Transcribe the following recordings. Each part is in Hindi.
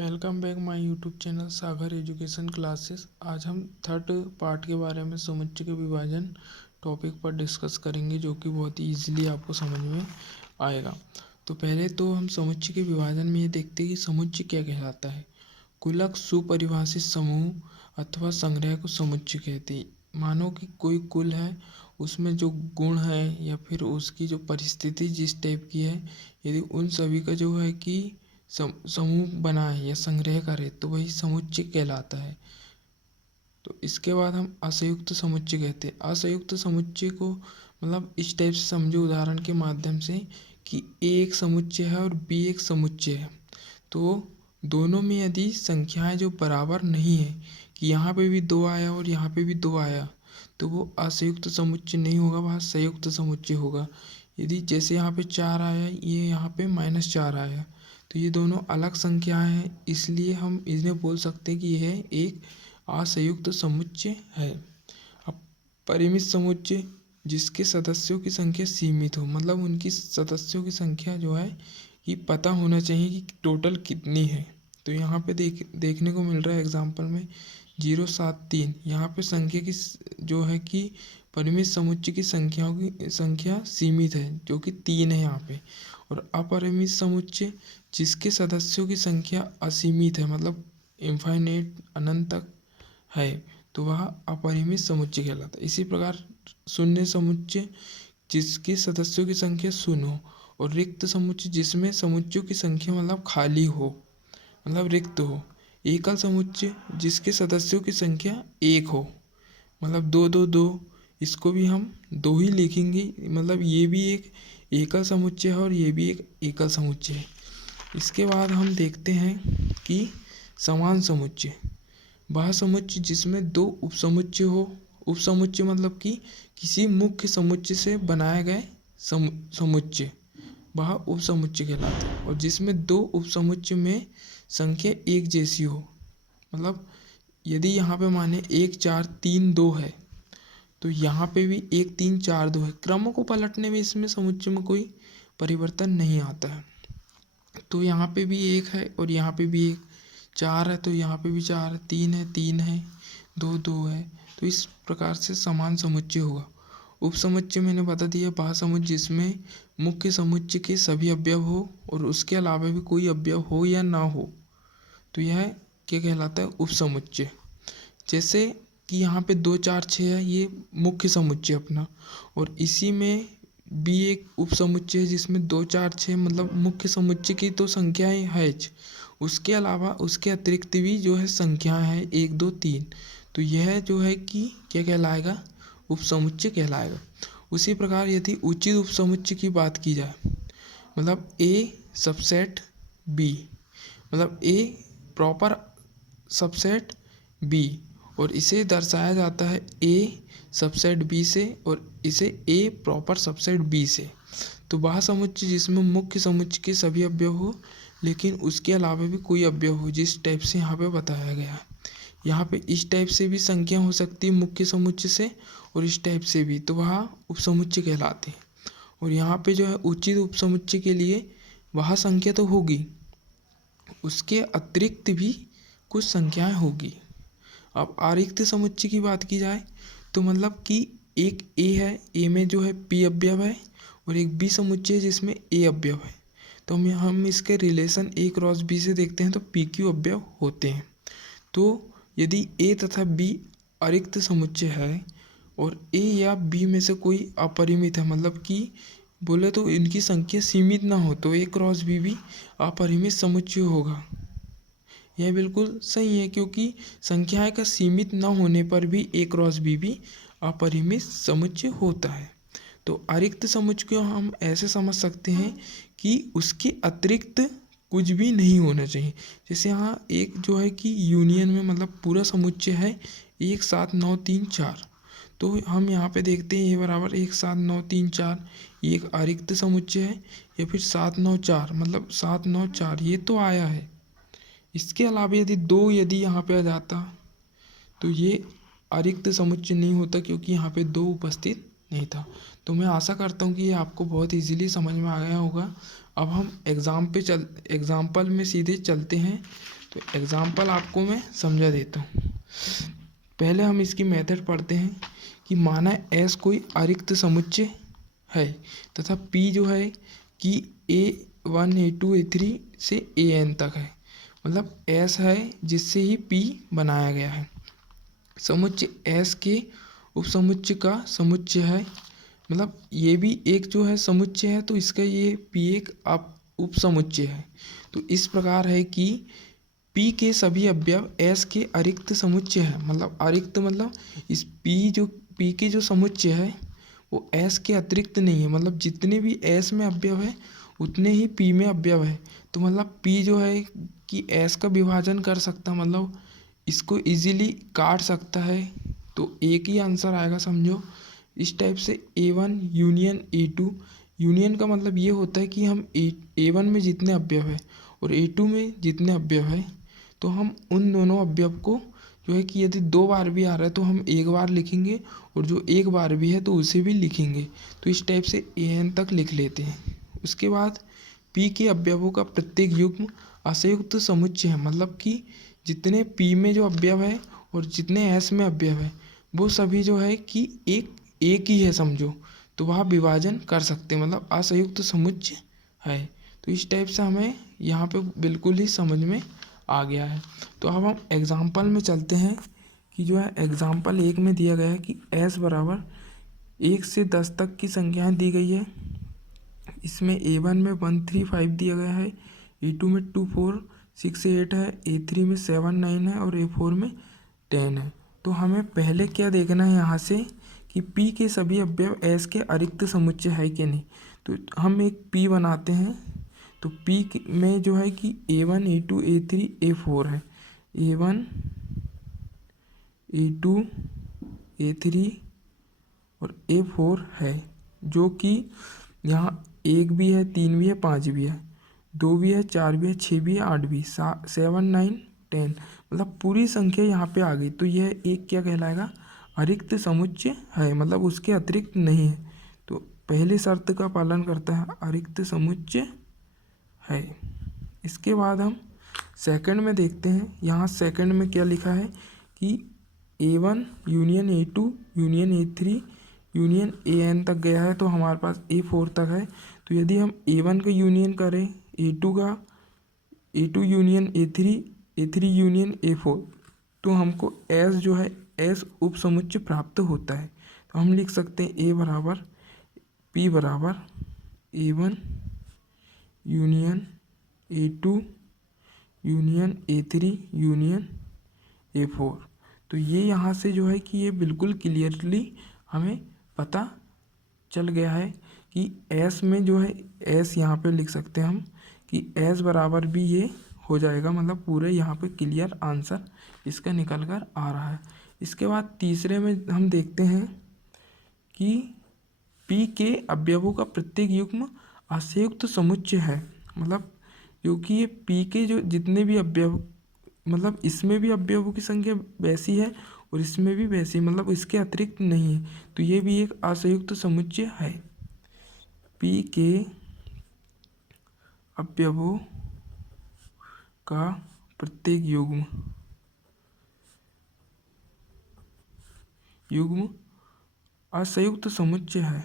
Welcome back my YouTube channel Sagar education classes. आज हम थर्ड पार्ट के बारे में समुच्चय के विभाजन टॉपिक पर डिस्कस करेंगे, जो कि बहुत ही ईजिली आपको समझ में आएगा। तो पहले तो हम समुच्चय के विभाजन में ये देखते हैं कि समुच्चय क्या कहलाता है। कुलक सुपरिभाषित समूह अथवा संग्रह को समुच्चय कहते हैं। मानो कि कोई कुल है, उसमें जो गुण है या फिर उसकी जो परिस्थिति जिस टाइप की है, यदि उन सभी का जो है कि समूह बनाए या संग्रह करे तो वही समुच्चय कहलाता है। तो इसके बाद हम असंयुक्त समुच्चय कहते हैं। असंयुक्त समुच्चय को मतलब इस टाइप से समझो उदाहरण के माध्यम से कि ए एक समुच्चय है और बी एक समुच्चय है। तो दोनों में यदि संख्याएं जो बराबर नहीं है, कि यहाँ पे भी 2 आया और यहाँ पे भी 2 आया, तो वो असंयुक्त समुच्चय नहीं होगा, वह संयुक्त समुच्चय होगा। यदि जैसे यहाँ पे 4 आया, ये यहाँ पे -4 आया, तो ये दोनों अलग संख्याएं हैं, इसलिए हम इन्हें बोल सकते हैं कि यह एक असंयुक्त समुच्चय है। अब परिमित समुच्चय जिसके सदस्यों की संख्या सीमित हो, मतलब उनकी सदस्यों की संख्या जो है कि पता होना चाहिए कि टोटल कितनी है। तो यहाँ पे देखने को मिल रहा है एग्जाम्पल में 073। यहाँ पे संख्या की जो है कि परिमित समुच्चय की संख्याओं की संख्या सीमित है, जो कि 3 है यहाँ पे। और अपरिमित समुच्चय जिसके सदस्यों की संख्या असीमित है, मतलब इनफाइनाइट अनंत तक है, तो वह अपरिमित समुच्चय कहलाता है। इसी प्रकार शून्य समुच्चय जिसके सदस्यों की संख्या 0 हो, और रिक्त समुच्चय जिसमें समुच्चयों की संख्या मतलब खाली हो, मतलब रिक्त हो। एकल समुच्चय जिसके सदस्यों की संख्या 1 हो, मतलब 2 2 2, इसको भी हम 2 ही लिखेंगे, मतलब ये भी एक एकल समुच्चय है और ये भी एक एकल समुच्चय है। इसके बाद हम देखते हैं कि समान समुच्चय, वह समुच्चय जिसमें 2 उपसमुच्चय हो। उपसमुच्चय मतलब कि किसी मुख्य समुच्चय से बनाए गए समुच्चय, वह उपसमुच्चय कहलाता है। और जिसमें 2 उपसमुच्चय में संख्या एक जैसी हो, मतलब यदि यहाँ पे माने 1 4 3 2 है, तो यहाँ पे भी 1 3 4 2 है। क्रम को पलटने में इसमें समुच्चय में कोई परिवर्तन नहीं आता है। तो यहाँ पे भी 1 है और यहाँ पे भी 1, 4 है तो यहाँ पे भी 4 है, 3 है 3 है, 2 2 है। तो इस प्रकार से समान समुच्चय होगा। उपसमुच्चय मैंने बता दिया, वह समुच्चय जिसमें मुख्य समुच्चय के सभी अवयव हो और उसके अलावा भी कोई अवयव हो या ना हो, तो यह क्या कहलाता है, उपसमुच्चय। जैसे कि यहाँ पे 2 4 6 है, ये मुख्य समुच्चय अपना, और इसी में भी एक उपसमुच्चय है जिसमें 2 4 6, मतलब मुख्य समुच्चय की तो संख्याएं है, उसके अलावा उसके अतिरिक्त भी जो है संख्याएं हैं 1 2 3। तो यह जो है कि क्या कहलाएगा, उपसमुच्चय कहलाएगा। उसी प्रकार यदि उचित उपसमुच्चय की बात की जाए, मतलब ए सबसेट बी, मतलब ए प्रॉपर सबसेट बी, और इसे दर्शाया जाता है ए सबसेट बी से और इसे ए प्रॉपर सबसेट बी से। तो वह समुच्चय जिसमें मुख्य समुच्चय के सभी अवयव हो लेकिन उसके अलावा भी कोई अवयव हो, जिस टाइप से यहाँ पे बताया गया है। यहाँ पे इस टाइप से भी संख्या हो सकती है मुख्य समुच्चय से, और इस टाइप से भी, तो वह उपसमुच्चय कहलाते हैं। और यहाँ पे जो है उचित उपसमुच्चय के लिए वह संख्या तो होगी, उसके अतिरिक्त भी कुछ संख्याएं होगी। अब अरिक्त समुच्चय की बात की जाए तो मतलब कि एक ए है, ए में जो है पी अवयव है, और एक बी समुच्चय है जिसमें ए अवयव है। तो हम इसके रिलेशन ए क्रॉस बी से देखते हैं तो पी क्यू अवयव होते हैं। तो यदि ए तथा बी अरिक्त समुच्चय है और ए या बी में से कोई अपरिमित है, मतलब कि बोले तो इनकी संख्या सीमित ना हो, तो ए क्रॉस बी भी अपरिमित समुच्चय होगा। यह बिल्कुल सही है, क्योंकि संख्याएं का सीमित न होने पर भी ए क्रॉस बी भी अपरिमित समुच्चय होता है। तो अरिक्त समुच्चय को हम ऐसे समझ सकते हैं कि उसके अतिरिक्त कुछ भी नहीं होना चाहिए। जैसे यहाँ एक जो है कि यूनियन में मतलब पूरा समुच्चय है 1 7 9 3 4, तो हम यहाँ पे देखते हैं ये बराबर 1 7 9 3 4, ये एक अरिक्त समुच्चय है। या फिर 7 9 4, मतलब 7 9 4 ये तो आया है। इसके अलावा यदि 2 यदि यहाँ पे आ जाता तो ये अरिक्त समुच्चय नहीं होता, क्योंकि यहाँ पे 2 उपस्थित नहीं था। तो मैं आशा करता हूँ कि ये आपको बहुत इजीली समझ में आ गया होगा। अब हम एग्जाम्पल में सीधे चलते हैं। तो एग्जाम्पल आपको मैं समझा देता हूँ। पहले हम इसकी मेथड पढ़ते हैं कि माना एस कोई अरिक्त समुच्चय है तथा पी जो है कि A1 A2 A3 से AN तक है, मतलब एस है जिससे ही पी बनाया गया है। समुच्चय एस के उपसमुच्चय का समुच्चय है, मतलब ये भी एक जो है समुच्चय है तो इसका ये पी एक उपसमुच्चय है। तो इस प्रकार है कि पी के सभी अवयव एस के अरिक्त समुच्चय है, मतलब अरिक्त मतलब इस पी के जो समुच्चय है वो एस के अतिरिक्त नहीं है, मतलब जितने भी एस में अवयव है उतने ही पी में अवयव है। तो मतलब पी जो है कि एस का विभाजन कर सकता, मतलब इसको इजीली काट सकता है। तो एक ही आंसर आएगा समझो। इस टाइप से A1 यूनियन A2, यूनियन का मतलब ये होता है कि हम A1 में जितने अवयव है और A2 में जितने अवयव है तो हम उन दोनों अवयव को जो है कि यदि 2 बार भी आ रहा है तो हम एक बार लिखेंगे और जो एक बार भी है तो उसे भी लिखेंगे। तो इस टाइप से AN तक लिख लेते हैं। उसके बाद P के अवयवों का प्रत्येक युग्म असंयुक्त समुच्चय है, मतलब कि जितने P में जो अवयव है और जितने S में अवयव है वो सभी जो है कि एक ही है समझो, तो वह विभाजन कर सकते हैं, मतलब असंयुक्त समुच्चय है। तो इस टाइप से हमें यहाँ पे बिल्कुल ही समझ में आ गया है। तो अब हम एग्जाम्पल में चलते हैं कि जो है एग्जाम्पल 1 में दिया गया है कि S बराबर 1 से 10 तक की संख्याएं दी गई है। इसमें A1 में 1 3 5 दिया गया है, A2 में 2 4 6 8 है, A3 में 7 9 है और A4 में 10 है। तो हमें पहले क्या देखना है यहाँ से कि P के सभी अवयव S के अरिक्त समुच्चय है कि नहीं। तो हम एक P बनाते हैं। तो P में जो है कि A1 A2 A3 A4 है, A1 A2 A3 और A4 है, जो कि यहाँ 1 भी है 3 भी है 5 भी है 2 भी है 4 भी है 6 भी है 8 भी 7 9 10, मतलब पूरी संख्या यहाँ पे आ गई। तो यह एक क्या कहलाएगा, अरिक्त समुच्चय है, मतलब उसके अतिरिक्त नहीं है। तो पहली शर्त का पालन करता है, अरिक्त समुच्चय है। इसके बाद हम सेकंड में देखते हैं। यहाँ सेकंड में क्या लिखा है कि A1 union A2 union A3 union AN तक गया है, तो हमारे पास A4 तक है। तो यदि हम A1 का यूनियन करें A2 का, A2 union A3 A3 union A4, तो हमको S जो है S उपसमुच्चय प्राप्त होता है। तो हम लिख सकते हैं A बराबर P बराबर A1 union A2 union A3 union A4। तो ये यहाँ से जो है कि ये बिल्कुल क्लियरली हमें पता चल गया है कि S में जो है S यहाँ पे लिख सकते हैं हम कि S बराबर भी ये हो जाएगा, मतलब पूरे यहाँ पे क्लियर आंसर इसका निकल कर आ रहा है। इसके बाद तीसरे में हम देखते हैं कि P के अवयवों का प्रत्येक युग्म असंयुक्त समुच्चय है, मतलब क्योंकि ये P के जो जितने भी अवयव, मतलब इसमें भी अवयवों की संख्या वैसी है और इसमें भी वैसी, मतलब इसके अतिरिक्त नहीं है। तो ये भी एक असंयुक्त समुच्चय है। P के अवयवों का प्रत्येक युग्म असंयुक्त समुच्चय है।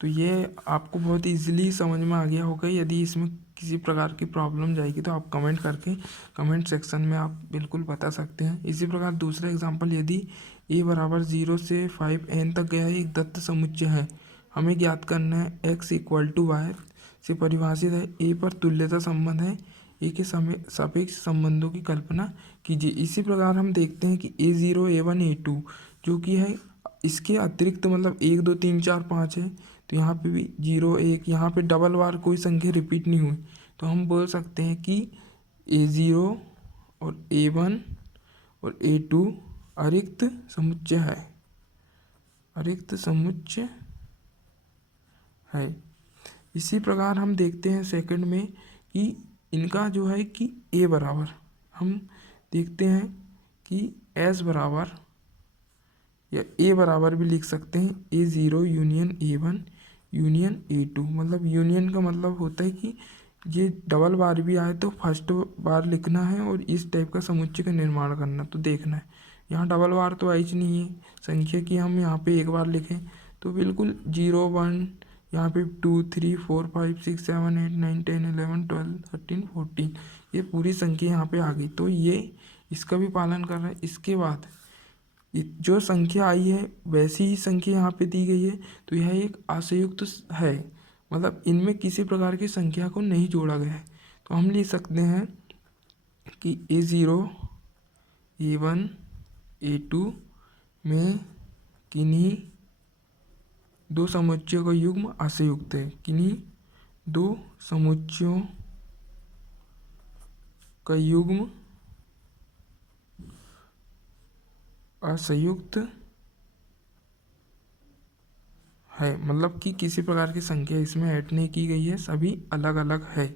तो ये आपको बहुत इजीली समझ में आ गया होगा। यदि इसमें किसी प्रकार की प्रॉब्लम जाएगी तो आप कमेंट करके कमेंट सेक्शन में आप बिल्कुल बता सकते हैं। इसी प्रकार दूसरा एग्जांपल, यदि A बराबर 0 से 5n तक गया है एक दत्त समुच्चय है, हमें ज्ञात करना है x इक्वल टू वाई से परिभाषित है। A पर तुल्यता संबंध है, A के सापेक्ष संबंधों की कल्पना कीजिए। इसी प्रकार हम देखते हैं कि A0 A1 A2 जो कि है इसके अतिरिक्त, मतलब 1 2 3 4 5 है, तो यहाँ पे भी 0 1, यहाँ पे डबल बार कोई संख्या रिपीट नहीं हुई, तो हम बोल सकते हैं कि A0 और A1 और A2 अरिक्त समुच्चय है, अरिक्त समुच्चय है। इसी प्रकार हम देखते हैं सेकंड में कि इनका जो है कि A बराबर, हम देखते हैं कि S बराबर या ए बराबर भी लिख सकते हैं A0 union A1 union A2। मतलब यूनियन का मतलब होता है कि ये डबल बार भी आए तो फर्स्ट बार लिखना है और इस टाइप का समुच्चय का निर्माण करना। तो देखना है यहाँ डबल बार तो आई नहीं है संख्या की, हम यहाँ पे एक बार लिखें तो बिल्कुल 0 1, यहाँ पे 2 3 4 5 6 7 8 9 10 11 12 13 14 ये पूरी संख्या यहाँ पे आ गई। तो ये इसका भी पालन कर रहा है। इसके बाद जो संख्या आई है वैसी ही संख्या यहाँ पे दी गई है, तो यह एक असंयुक्त है, मतलब इनमें किसी प्रकार की संख्या को नहीं जोड़ा गया है। तो हम लिख सकते हैं कि A0 A1 A2 में किन्हीं दो समुच्चयों का युग्म असंयुक्त है। किन्हीं दो समुच्चयों का युग्म असंयुक्त है, मतलब कि किसी प्रकार की संख्या इसमें ऐड नहीं की गई है, सभी अलग अलग है।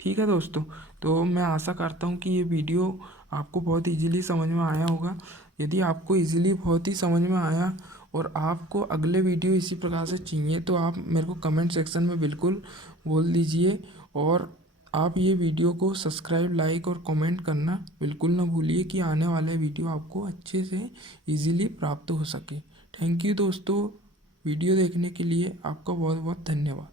ठीक है दोस्तों, तो मैं आशा करता हूँ कि ये वीडियो आपको बहुत इजीली समझ में आया होगा। यदि आपको इजीली बहुत ही समझ में आया और आपको अगले वीडियो इसी प्रकार से चाहिए तो आप मेरे को कमेंट सेक्शन में बिल्कुल बोल दीजिए। और आप ये वीडियो को सब्सक्राइब, लाइक और कमेंट करना बिल्कुल ना भूलिए कि आने वाले वीडियो आपको अच्छे से इजीली प्राप्त हो सके। थैंक यू दोस्तों, वीडियो देखने के लिए आपका बहुत बहुत धन्यवाद।